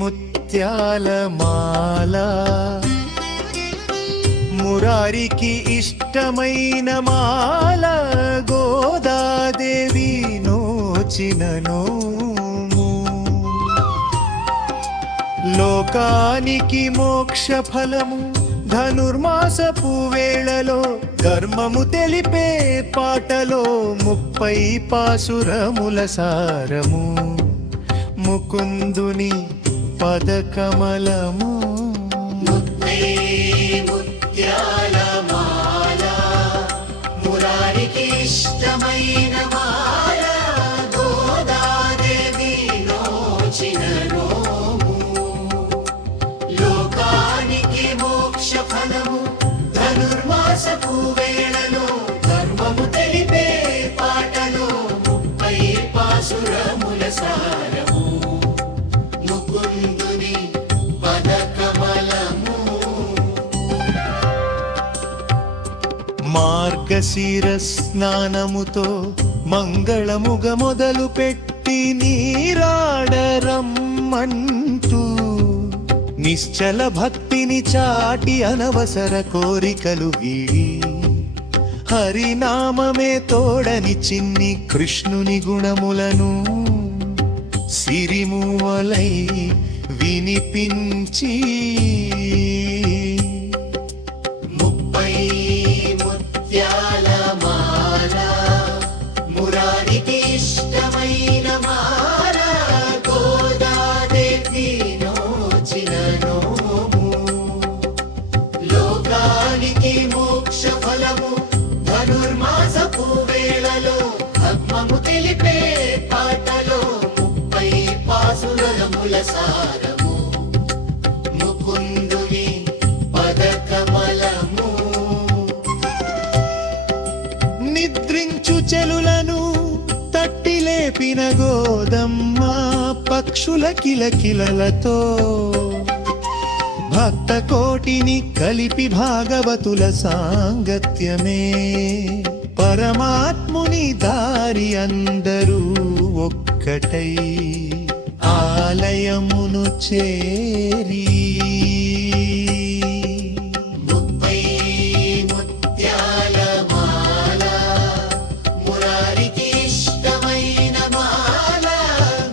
ముత్యాల మాల మురారికి ఇష్టమైన మాల గోదాదేవి నోచిన నోము లోకానికి మోక్ష ఫలము ధనుర్మాసపు వేళలో ధర్మము తెలిపే పాటలో 30 పాసురముల సారము ముకుందుని పదకమలము ముత్యాల మాల మురారికి ఇష్టమైన మాల గోదాదేవి నోచిన నోము లోకానికి మోక్ష ఫలము ధనుర్మాసపు వేళలో ధర్మము తెలిపే పాటలో 30 పాసురముల సారము ముకుందుని పదకమలము మార్గశిర స్నానముతో మంగళముగ మొదలు పెట్టి నీరాడరమ్మంటూ నిశ్చల భక్తిని చాటి అనవసర కోరికలు వీడి హరినామమే తోడని చిన్ని కృష్ణుని గుణములను సిరిమూవలై వినిపించి 30 ముత్యాల మాల మురారికి ఇష్టమైన మాల గోదాదేవి నోచిన నోము లోకానికి మోక్ష ఫలము ధనుర్మాసపు వేళలో ధర్మము తెలిపే పాటలో 30 పాసురముల సారము ముకుందుని పదకమలము నిద్రించు చెలులను తట్టి లేపిన గోదమ్మ పక్షుల కిలకిలలతో భక్త కోటిని కలిపి భాగవతుల సాంగత్యమే పరమాత్ముని దారి అందరూ ఒక్కటై ఆలయమును చేరి 30 ముత్యాల మాల మురారికి ఇష్టమైన మాల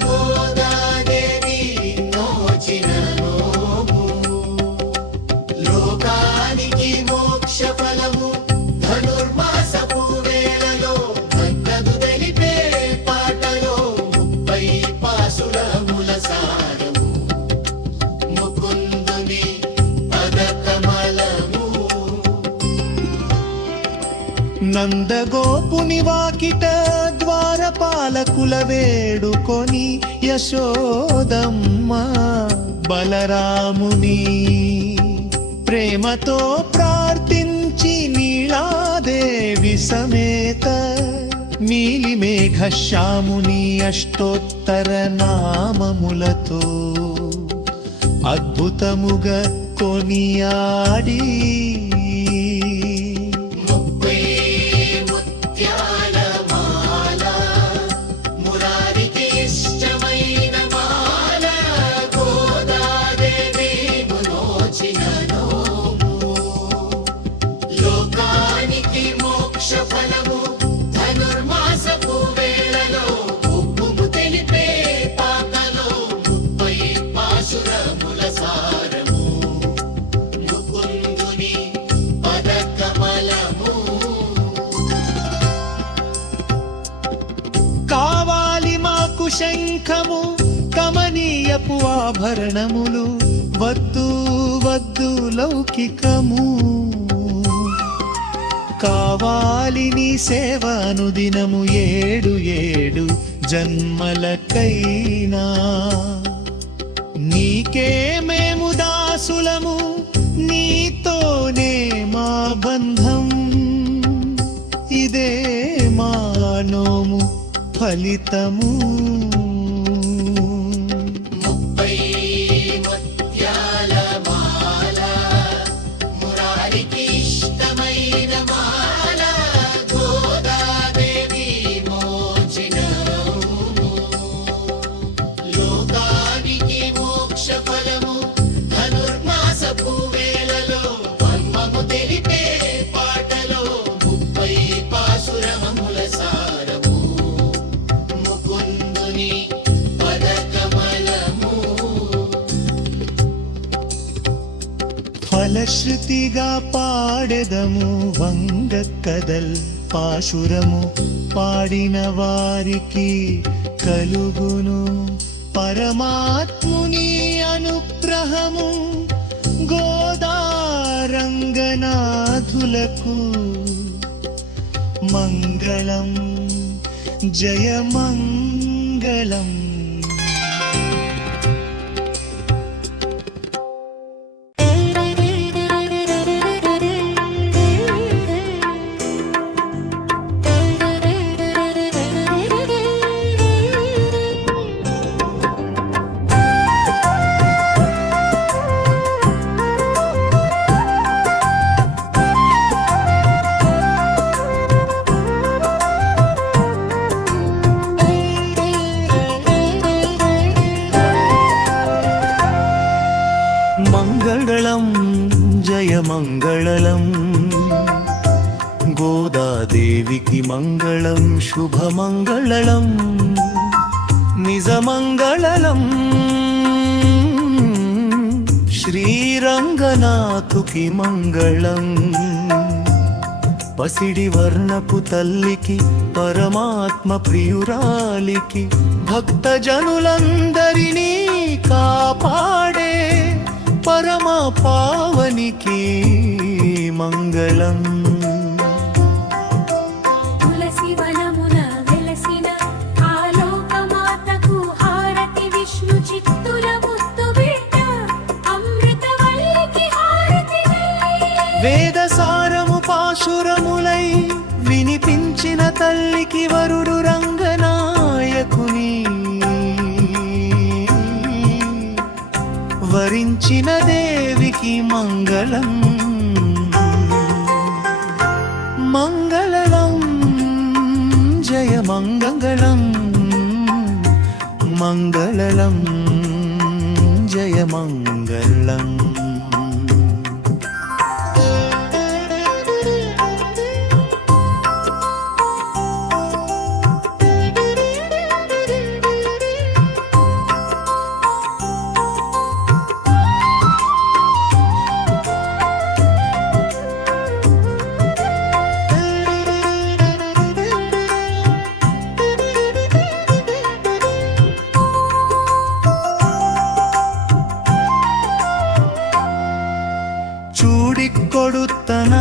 గోదాదేవి నోచిన నోము లోకానికి మోక్ష ఫలము ధనుర్మాసపు వేళలో భక్తదు తెలిపే పాటలో 30 పాసురముల సారము ముకుందుని పదకమలము నందగోపుని వాకిట ద్వారపాలకుల వేడుకొని యశోదమ్మ బలరాముని ప్రేమతో ప్రార్థించి నీలాదేవి సమేత నీలిమేఘ శ్యాముని అష్టోత్తర నామములతో అద్భుతముగా కొనియాడి 30 ముత్యాల మాల మురారికి ఇష్టమైన మాల గోదాదేవి నోచిన నోము లోకానికి మోక్ష ఫలము ధనుర్మాసపు వేళలో ఉప్పుము తెలిపే పాటలో 30 పాసురముల సారము ముకుందుని పదకమలము కావాలి మాకు శంఖము కమనీయపు ఆభరణములు వద్దు వద్దు లౌకికము కావాలి నీ సేవ అనుదినము 7 జన్మలకైనా నీకే మేము దాసులము నీతోనే మా బంధం ఇదే మా నోము ఫలితము 30 ముత్యాల మాల మురారికి ఇష్టమైన మాల గోదాదేవి మోచిన లోకానికి మో ఫలశ్రుతిగా పాడెదము వంగ కదల్ పాశురము పాడిన వారికి కలుగును పరమాత్ముని అనుగ్రహము గోదారంగనాథులకు మంగళం జయ మంగళం. మంగళం జయ మంగళం గోదాదేవికి మంగళం శుభమంగళం నిజమంగళం శ్రీరంగనాథుకి మంగళం పసిడి వర్ణపు తల్లికి పరమాత్మ ప్రియురాలికి భక్తజనులందరినీ కాపాడే పరమ పావనికి మంగళం. తులసి వనమున వెలసిన ఆలోకమాతకు హారతి విష్ణు చిత్తుల ముత్తు బిడ్డ అమృతవల్లికి హారతి వేద సారము పాశురములై వినిపించిన తల్లికి వరుడు రంగనాయకుని వరించిన దేవికి మంగళం మంగళం జయ మంగళం మంగళం జయ మంగళం.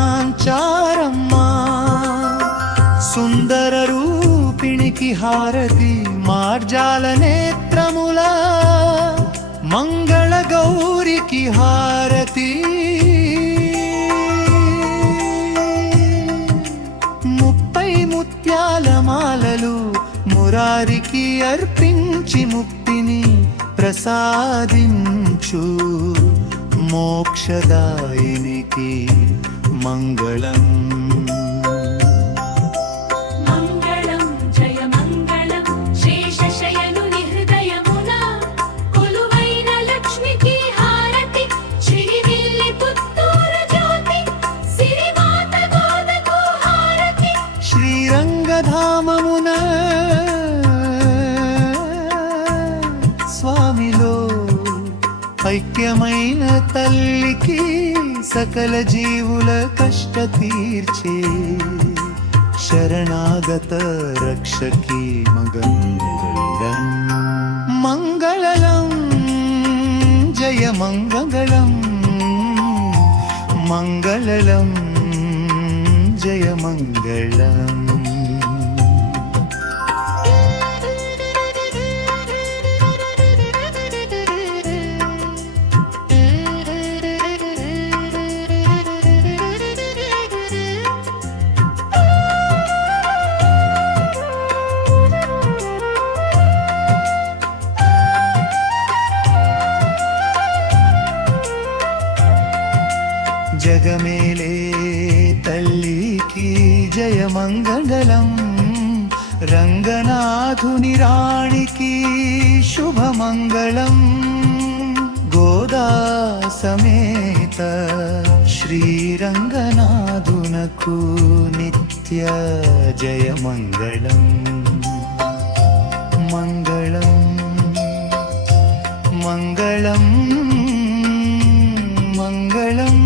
చూడికొడుతనాంచారమ్మా సుందర రూపిణికి హారతి మార్జాల నేత్రముల మంగళ గౌరికి హారతి ముప్పై ముత్యాల మాలలు మురారికి అర్పించి ముక్తిని ప్రసాదించు మోక్షదాయినికి మంగళం మంగళం జయ మంగళం శేషశయనుని హృదయమున కొలువైన లక్ష్మికి హారతి శ్రీవిల్లి పుత్తూరు జ్యోతి సిరిమాత గోదకు హారతి శ్రీరంగధామమున స్వామిలో ఐక్యమైన తల్లికి సకల జీవుల కష్ట తీర్చే శరణాగత రక్షకి మంగళం మంగళం జయ మంగళం మంగళం జయ మంగళం. జగమేలే తల్లికి జయ మంగళం రంగనాథుని రాణికి శుభమంగళం గోదా సమేత శ్రీరంగనాథునకు నిత్య జయ మంగళం మంగళం మంగళం మంగళం.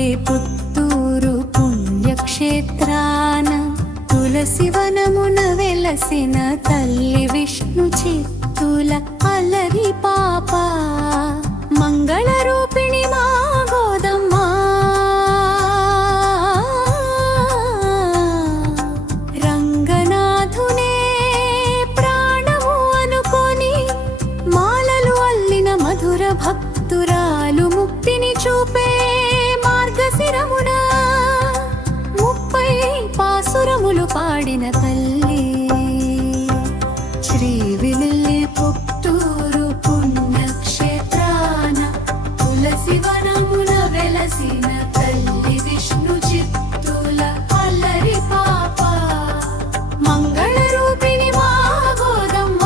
శ్రీవిల్లిపుత్తూరు పుణ్యక్షేత్రాన తులసివనమున వెలసిన తల్లి విష్ణు చిత్తుల అల్లరి పాప మంగళ రూపిణి మా గోదమ్మ. రంగనాథునే ప్రాణము అనుకొని మాలలు అల్లిన మధుర భక్తురాలు ముక్తిని చూపే మార్గశిరమున 30 పాసురములు పాడిన తల్లి. శ్రీవిల్లిపుత్తూరు పుణ్యక్షేత్రాన తులసివనమున వెలసిన తల్లి విష్ణు చిత్తుల అల్లరి పాప మంగళ రూపిణి మా గోదమ్మ.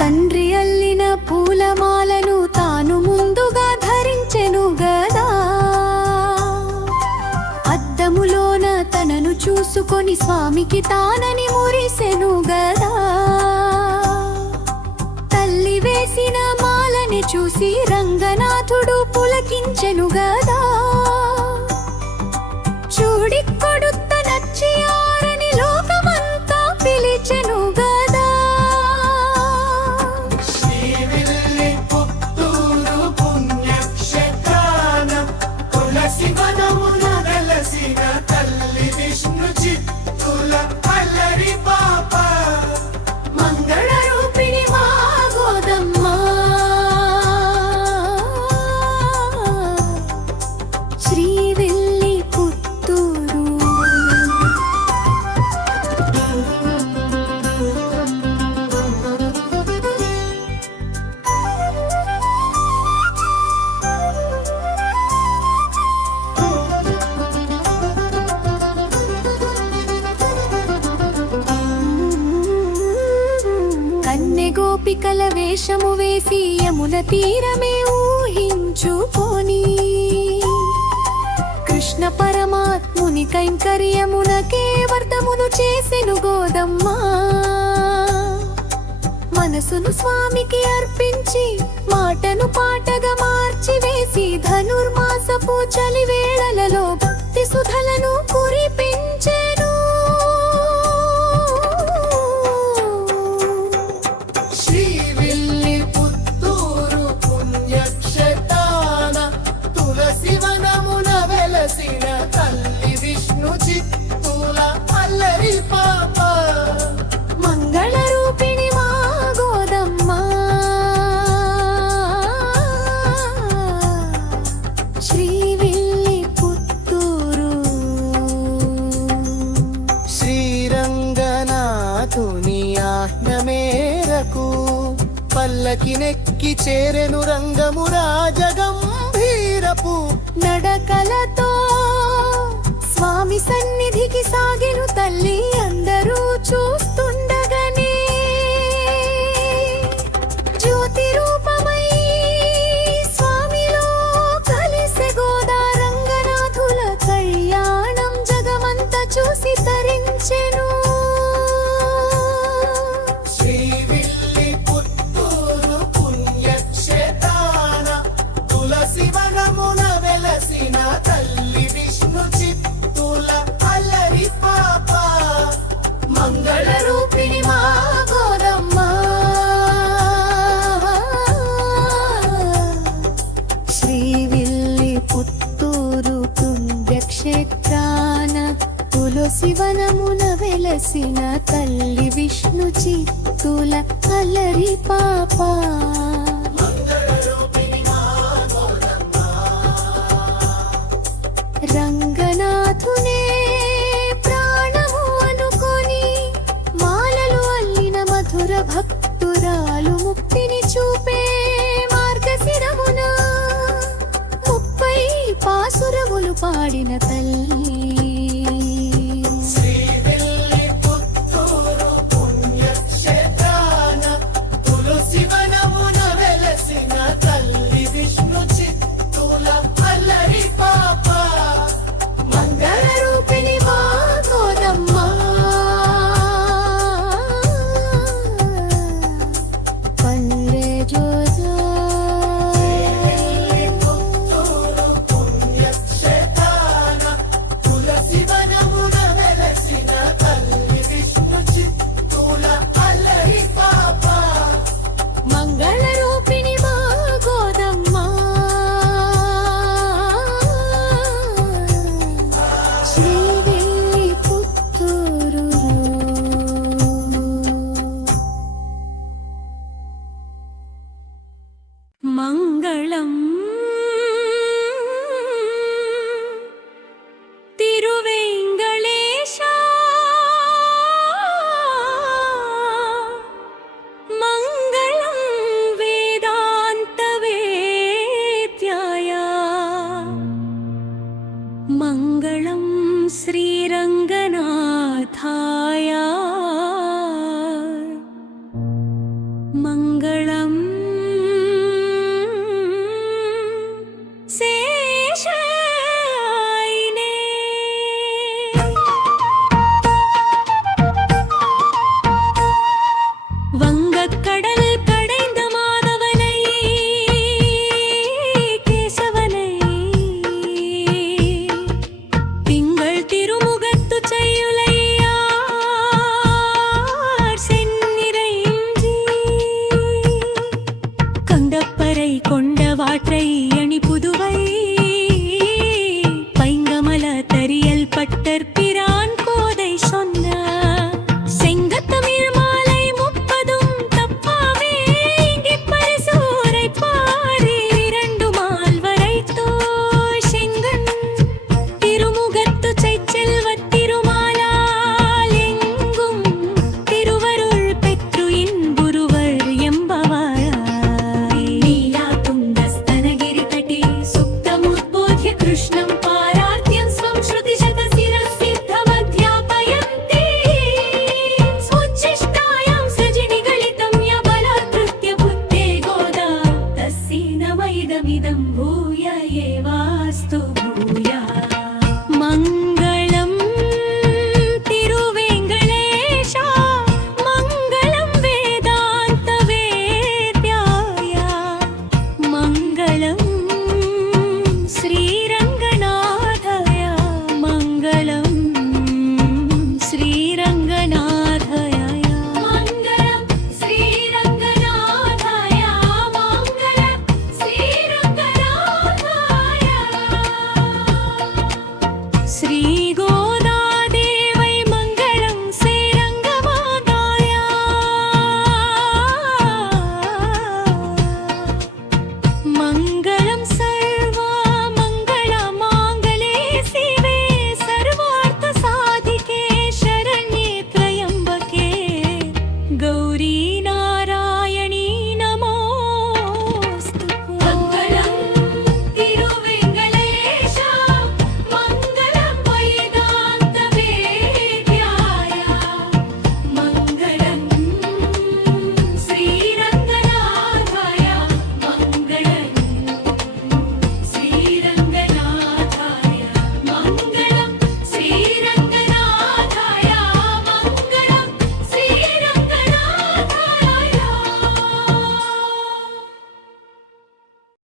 తండ్రి అల్లిన పూలమాలను తాను ముందుగా ధరించెను గదా. అద్దములోన తనను చూసుకొని స్వామికి తానని మురిసెను గదా. తల్లి వేసిన మాలని చూసి రంగనాథుడు పులకించెను గదా. చూడి కొడుత నచ్చి ఆరని లోకమంతా పిలిచెను గదా. శ్రీవిల్లిపుత్తూరు పుణ్యక్షేత్రాన తులసివనమున వెలసిన తల్లి విష్ణు చిత్తుల అల్లరి పాప మంగళ రూపిణి మా గోదమ్మ. శ్రీవిల్లిపుత్తూరు కన్నె గోపికల వేషము వేసి యమున తీరమే ఊహించుకొని కృష్ణ పరమాత్ముని కైంకర్యమునకే వర్తమును చేసెను గోదమ్మ. మనసును స్వామికి అర్పించి మాటను పాటగా మార్చి వేసి ధనుర్మాసపు చలి వేళలలో భక్తి సుధలను కురిపించెను. శ్రీవిల్లిపుత్తూరు పుణ్యక్షేత్రాన తులసివనమున వెలసిన తల్లి విష్ణు చిత్తుల అల్లరి పాప మంగళ రూపిణి మా గోదమ్మ. శ్రీవిల్లిపుత్తూరు శ్రీరంగనాథుని ఆజ్ఞ మేరకు పల్లకినెక్కి చేరెను రంగము రాజగంభీరపు నడకలతో స్వామి సన్నిధికి సాగెను తల్లి. అందరూ చూస్తుండగానే జ్యోతి రూపమై స్వామిలో కలిసె గోదా. రంగనాథుల కళ్యాణం జగమంతా చూసి తరించెను. శ్రీవిల్లిపుత్తూరు పుణ్యక్షేత్రాన తులసివనమున వెలసిన తల్లి విష్ణు చిత్తుల అల్లరి పాప మంగళ రూపిణి మా గోదమ్మ. శ్రీవిల్లిపుత్తూరు పుణ్యక్షేత్రాన తులసివనమున వెలసిన తల్లి విష్ణు చిత్తుల అల్లరి పాప రంగనాథునే ప్రాణము అనుకొని మాలలు అల్లిన మధుర భక్తురాలు ముక్తిని చూపే మార్గశిరమున 30 పాసురములు పాడిన తల్లి